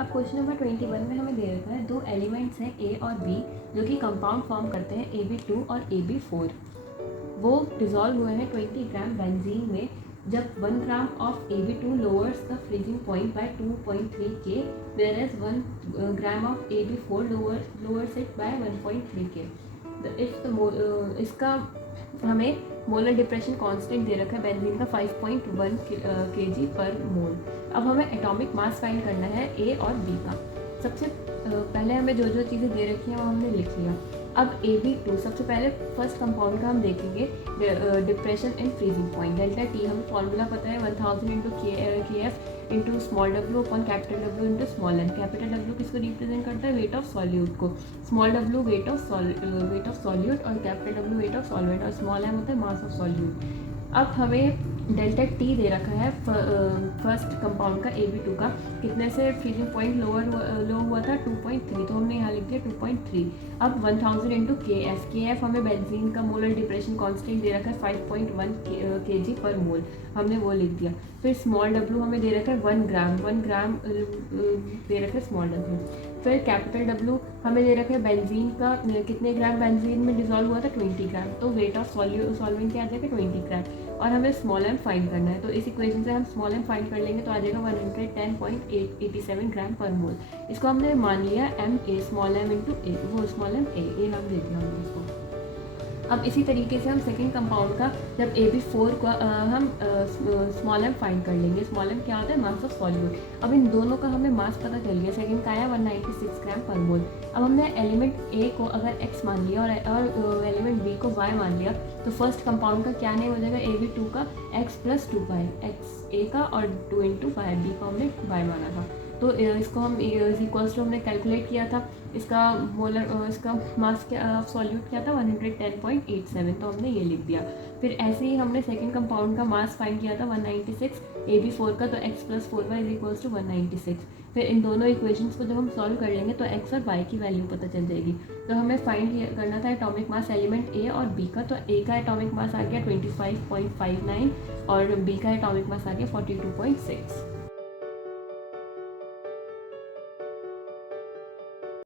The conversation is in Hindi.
अब क्वेश्चन नंबर 21 में हमें दे रखा है दो एलिमेंट्स हैं ए और बी जो कि कंपाउंड फॉर्म करते हैं AB2 और AB4। वो डिज़ोल्व हुए हैं 20 ग्राम बेंजीन में जब 1 gram of AB2 lowers the freezing point by 2.3 K whereas 1 gram of AB4 lowers it by 1.3 K। इसका हमें मोलर डिप्रेशन कांस्टेंट दे रखा है बेंजीन का 5.1 kg पर मोल। अब हमें एटॉमिक मास फाइंड करना है ए और बी का। सबसे पहले हमें जो जो चीज़ें दे रखी हैं वो हमने लिख लिया। अब AB2 सबसे पहले फर्स्ट कंपाउंड का हम देखेंगे depression and freezing point. Delta T हमें फॉर्मूला पता है 1000 into KF into small W upon capital W into small N. Capital W किसको रिप्रेजेंट करता है? वेट ऑफ सॉल्यूट को। Small W weight of solute और capital W weight of solvent और स्मॉल एम होता है मास ऑफ सॉल्यूट। अब हमें डेल्टा टी दे रखा है फर्स्ट कंपाउंड का AB2 का, कितने से फ्रीजिंग पॉइंट लो हुआ था 2.3, तो हमने यहाँ लिख दिया 2.3। अब 1000 इंटू KF हमें बेंजीन का मोलर डिप्रेशन कांस्टेंट दे रखा है 5.1 kg पर मोल, हमने वो लिख दिया। फिर स्मॉल डब्ल्यू हमें दे रखा है 1 ग्राम दे रखा है स्मॉल डब्ल्यू। फिर कैपिटल डब्ल्यू हमें दे रखा है बेंजीन का कितने ग्राम बेंजीन में डिजोल्व हुआ था 20 ग्राम, तो वेट ऑफ सॉल्वेंट क्या आ जाएगा 20 ग्राम। और हमें स्मॉल एम फाइंड करना है, तो इस इक्वेशन से हम स्मॉल एम फाइंड कर लेंगे तो आ जाएगा 110.87 ग्राम पर मोल। इसको हमने मान लिया M A small M into A, वो स्मॉल एम ए नाम दे दिया हमने इसको। अब इसी तरीके से हम सेकेंड कंपाउंड का जब AB4 का हम स्मॉल एम फाइंड कर लेंगे। स्मॉल एम क्या होता है? Mass of solute. अब इन दोनों का हमें मास पता चल गया, सेकेंड का आया 196 ग्राम पर मोल। अब हमने एलिमेंट ए को अगर x मान लिया और एलिमेंट बी को y मान लिया, तो फर्स्ट कंपाउंड का क्या नेम हो जाएगा? AB2 का x + 2y, x a का और 2 × y, b को हमने y माना था। तो इसको हम इक्वल्स टू हमने कैलकुलेट किया था, इसका मोलर इसका मास क्या सॉल्यूट क्या था 110.87, तो हमने ये लिख दिया। फिर ऐसे ही हमने सेकंड कंपाउंड का मास फाइंड किया था 196 AB4 का, तो x + 4y = 196। फिर इन दोनों इक्वेशंस को जब हम सॉल्व कर लेंगे तो x और y की वैल्यू पता चल जाएगी। तो हमें फाइंड करना था एटॉमिक मास एलिमेंट ए और बी का, तो ए का एटॉमिक मास आ गया 25.59 और बी का एटॉमिक मास आ गया 42.6।